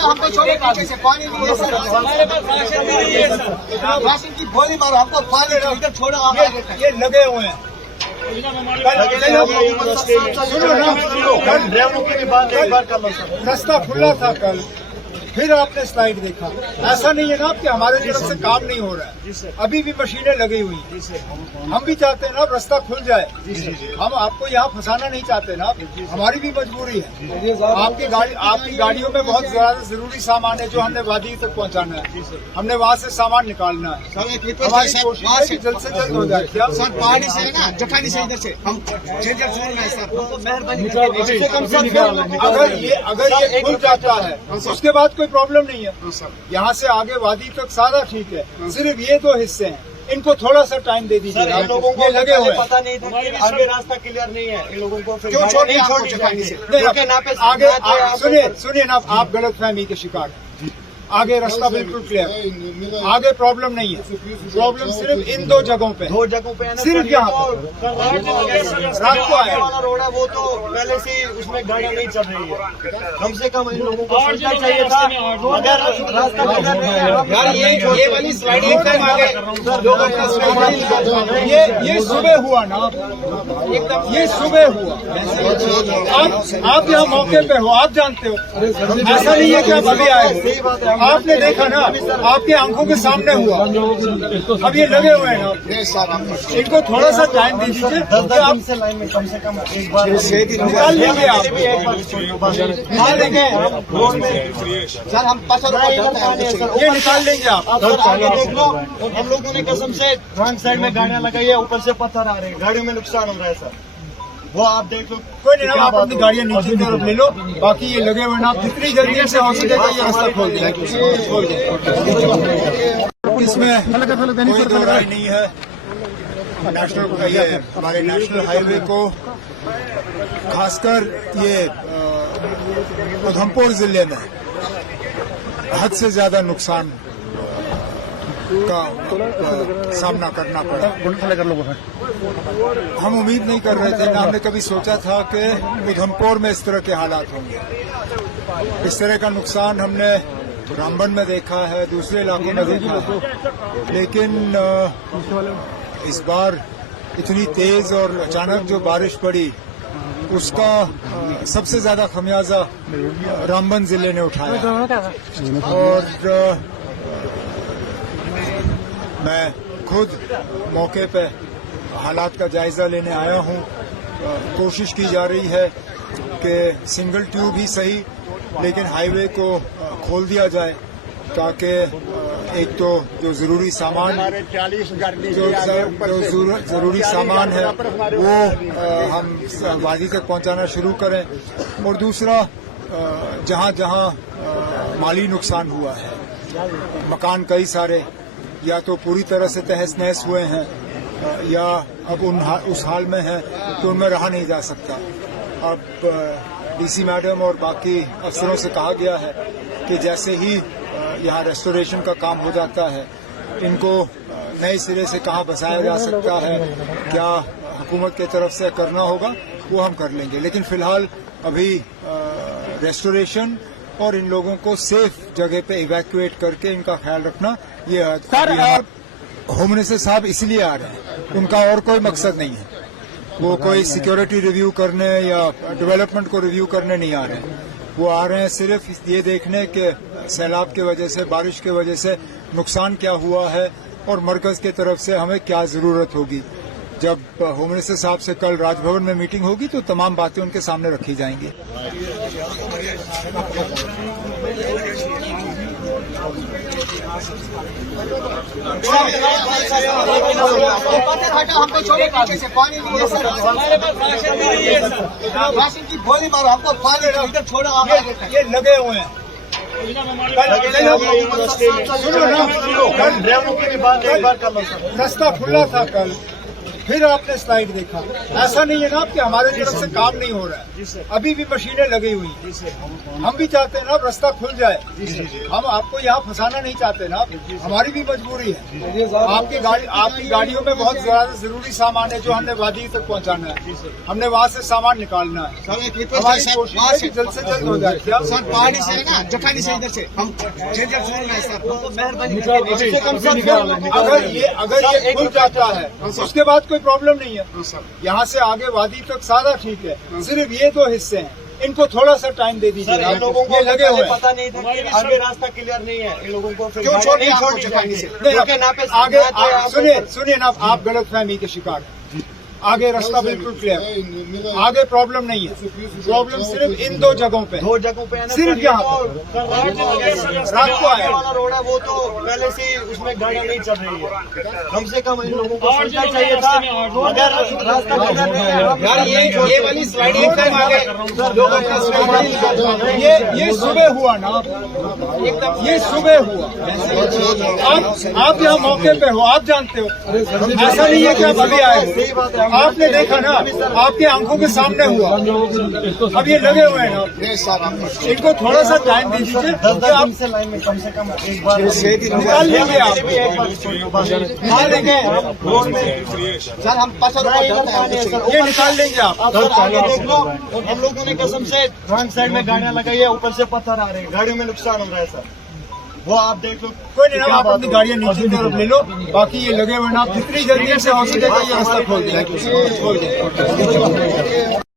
हमको छोड़े पीछे से पानी नहीं है सर, हमारे पास राशन भी नहीं है सर, राशन की गोली मारो हमको पानी इधर छोड़ो। ये लगे हुए हैं, ड्राइवरों की बात एक बार कर लो सर। रास्ता खुला था कल, फिर आपने स्लाइड देखा। ऐसा नहीं है ना कि हमारे तरफ से काम नहीं हो रहा है, अभी भी मशीनें लगी हुई। हम भी चाहते हैं ना रास्ता खुल जाए, हम आपको यहाँ फंसाना नहीं चाहते ना, हमारी भी मजबूरी है। आपकी गाड़ियों में बहुत ज्यादा जरूरी सामान है जो हमने वादी तक पहुँचाना है, हमने वहाँ से सामान निकालना है। हमारी कोशिश है कि जल्द से जल्द हो जाए। क्या सर पहाड़ी से है ना, जठानी से इधर से हम मेहरबानी अगर ये खुल जाता है उसके बाद कोई प्रॉब्लम नहीं है। यहाँ से आगे वादी तक सारा ठीक है, सिर्फ ये दो हिस्से हैं, इनको थोड़ा सा टाइम दे दीजिए। लोगों को लगे हुए पता नहीं था, आगे रास्ता क्लियर नहीं है, इन लोगों को क्यों छोड़ आगे सुनिए ना, आप गलत फहमी के शिकार हैं। आगे रास्ता बिल्कुल क्लियर, आगे प्रॉब्लम नहीं है। प्रॉब्लम सिर्फ इन दो जगहों पे सिर्फ यहाँ रात को आया वाला रोड है, वो तो पहले से उसमें गाड़ियाँ नहीं चल रही है। कम से कम इन लोगों को सोचना चाहिए था। अगर रास्ता ये वाली स्लाइडिंग ये सुबह हुआ ना, ये सुबह हुआ। आप यहाँ मौके पे हो, आप जानते हो, ऐसा नहीं है कि आप अभी आए हो। आपने देखा ना, आपके आंखों के सामने हुआ। अब ये लगे हुए हैं ना, इनको थोड़ा सा टाइम दे दीजिए। 10 दिन से लाइन में कम से कम एक बार निकाल लेंगे आप, निकाल लेंगे सर। हम ये निकाल लेंगे आप। आगे देख लो, हम लोगों ने कसम से रॉन्ग साइड में गाड़ियाँ लगाई है, ऊपर से पत्थर आ रहे हैं, गाड़ियों में नुकसान हो रहा है सर। वो आप देख लो, कोई नहीं, आप अपनी गाड़ियाँ नीचे की तरफ ले लो। बाकी ये लगे हुए ना, आप जितनी जल्दी से हो सके ये रास्ता खोल दें। इसमें कोई दो राय नहीं है। हमारे नेशनल हाईवे को, खासकर ये उधमपुर जिले में हद से ज्यादा नुकसान का सामना करना पड़ा। हम उम्मीद नहीं कर रहे थे, ना हमने कभी सोचा था कि उधमपुर में इस तरह के हालात होंगे। इस तरह का नुकसान हमने रामबन में देखा है, दूसरे इलाकों में देखा है, लेकिन इस बार इतनी तेज और अचानक जो बारिश पड़ी उसका सबसे ज्यादा खमियाजा रामबन जिले ने उठाया। और मैं खुद मौके पे हालात का जायजा लेने आया हूँ। कोशिश की जा रही है कि सिंगल ट्यूब ही सही, लेकिन हाईवे को खोल दिया जाए ताकि एक तो जो जरूरी सामान जरूरी सामान है वो हम वादी तक पहुंचाना शुरू करें, और दूसरा जहां जहां माली नुकसान हुआ है, मकान कई सारे या तो पूरी तरह से तहस नहस हुए हैं या अब उस हाल में है तो उनमें रहा नहीं जा सकता। अब डीसी मैडम और बाकी अफसरों से कहा गया है कि जैसे ही यहाँ रेस्टोरेशन का काम हो जाता है, इनको नए सिरे से कहाँ बसाया जा सकता है, क्या हुकूमत की तरफ से करना होगा, वो हम कर लेंगे। लेकिन फिलहाल अभी रेस्टोरेशन और इन लोगों को सेफ जगह पे इवैक्यूएट करके इनका ख्याल रखना, ये होम मिनिस्टर साहब इसलिए आ रहे हैं, उनका और कोई मकसद नहीं है। वो कोई सिक्योरिटी रिव्यू करने या डेवलपमेंट को रिव्यू करने नहीं आ रहे हैं। वो आ रहे हैं सिर्फ ये देखने के सैलाब की वजह से, बारिश की वजह से नुकसान क्या हुआ है और मरकज की तरफ से हमें क्या जरूरत होगी। जब होम मिनिस्टर साहब से कल राजभवन में मीटिंग होगी तो तमाम बातें उनके सामने रखी जाएंगी। हमको छोड़े पीछे से पानी नहीं है सर, हमारे पास राशन भी नहीं है सर, राशन की गोली मारो हमको पानी इधर छोड़ो। ये लगे हुए हैं, ड्राइवरों की बात एक बार कर लो सर। रास्ता खुला था कल, फिर आपने स्लाइड देखा। ऐसा नहीं है ना कि हमारे तरफ से काम नहीं हो रहा है, अभी भी मशीनें लगी हुई हैं। हम भी चाहते हैं ना रास्ता खुल जाए, हम आपको यहाँ फंसाना नहीं चाहते ना, हमारी भी मजबूरी है। आपकी गाड़ियों में बहुत ज्यादा जरूरी सामान है जो हमने वादी तक पहुँचाना है, हमने वहाँ से सामान निकालना है। हमारी कोशिश है कि जल्द से जल्द हो जाए। क्या सर पहाड़ी से है ना, जखानी से, इधर से हम अगर ये खुल जाता है उसके बाद कोई प्रॉब्लम नहीं है। यहाँ से आगे वादी तक सारा ठीक है, सिर्फ ये दो हिस्से हैं, इनको थोड़ा सा टाइम दे दीजिए। इन लोगों को ये लगे हुए हैं। पता नहीं था कि आगे रास्ता क्लियर नहीं है, इन लोगों को फिर क्यों छोड़ दिया नहीं आपको जखानी से? आगे सुनिए ना, आप गलत फहमी के शिकार हैं। आगे रास्ता बिल्कुल क्लियर, आगे प्रॉब्लम नहीं है। प्रॉब्लम सिर्फ इन दो जगहों पे, दो जगहों पे है ना, सिर्फ यहाँ रात को आया। वाला रोड है वो तो पहले से उसमें गाड़ियाँ नहीं चल रही है। कम से कम इन लोगों को सोचना चाहिए था, अगर रास्ता क्लियर नहीं है यार ये वाली स्लाइडिंग टाइम आ गए। ये सुबह हुआ ना, ये सुबह हुआ। आप यहाँ मौके पे हो, आप जानते हो, ऐसा नहीं है कि आप अभी आए। आपने देखा ना, आपकी आंखों के सामने हुआ। अब ये लगे हुए हैं ना, इनको थोड़ा सा टाइम दे दीजिए। 10 दिन से लाइन में कम से कम एक बार निकाल लेंगे आप, निकाल लेंगे रोड में। सर हम पत्थर ये निकाल लेंगे आप। सर आगे देख लो, हम लोगों ने कसम से रॉन्ग साइड में गाड़ियाँ लगाई है, ऊपर से पत्थर आ रहे हैं, गाड़ियों में नुकसान हो रहा है सर। वो आप देख लो। कोई नहीं ना, आप अपनी गाड़ियाँ नीचे की तरफ ले लो, बाकी ये लगे हुए ना, जितनी जल्दी से हो सके ये रास्ता खोल देंगे।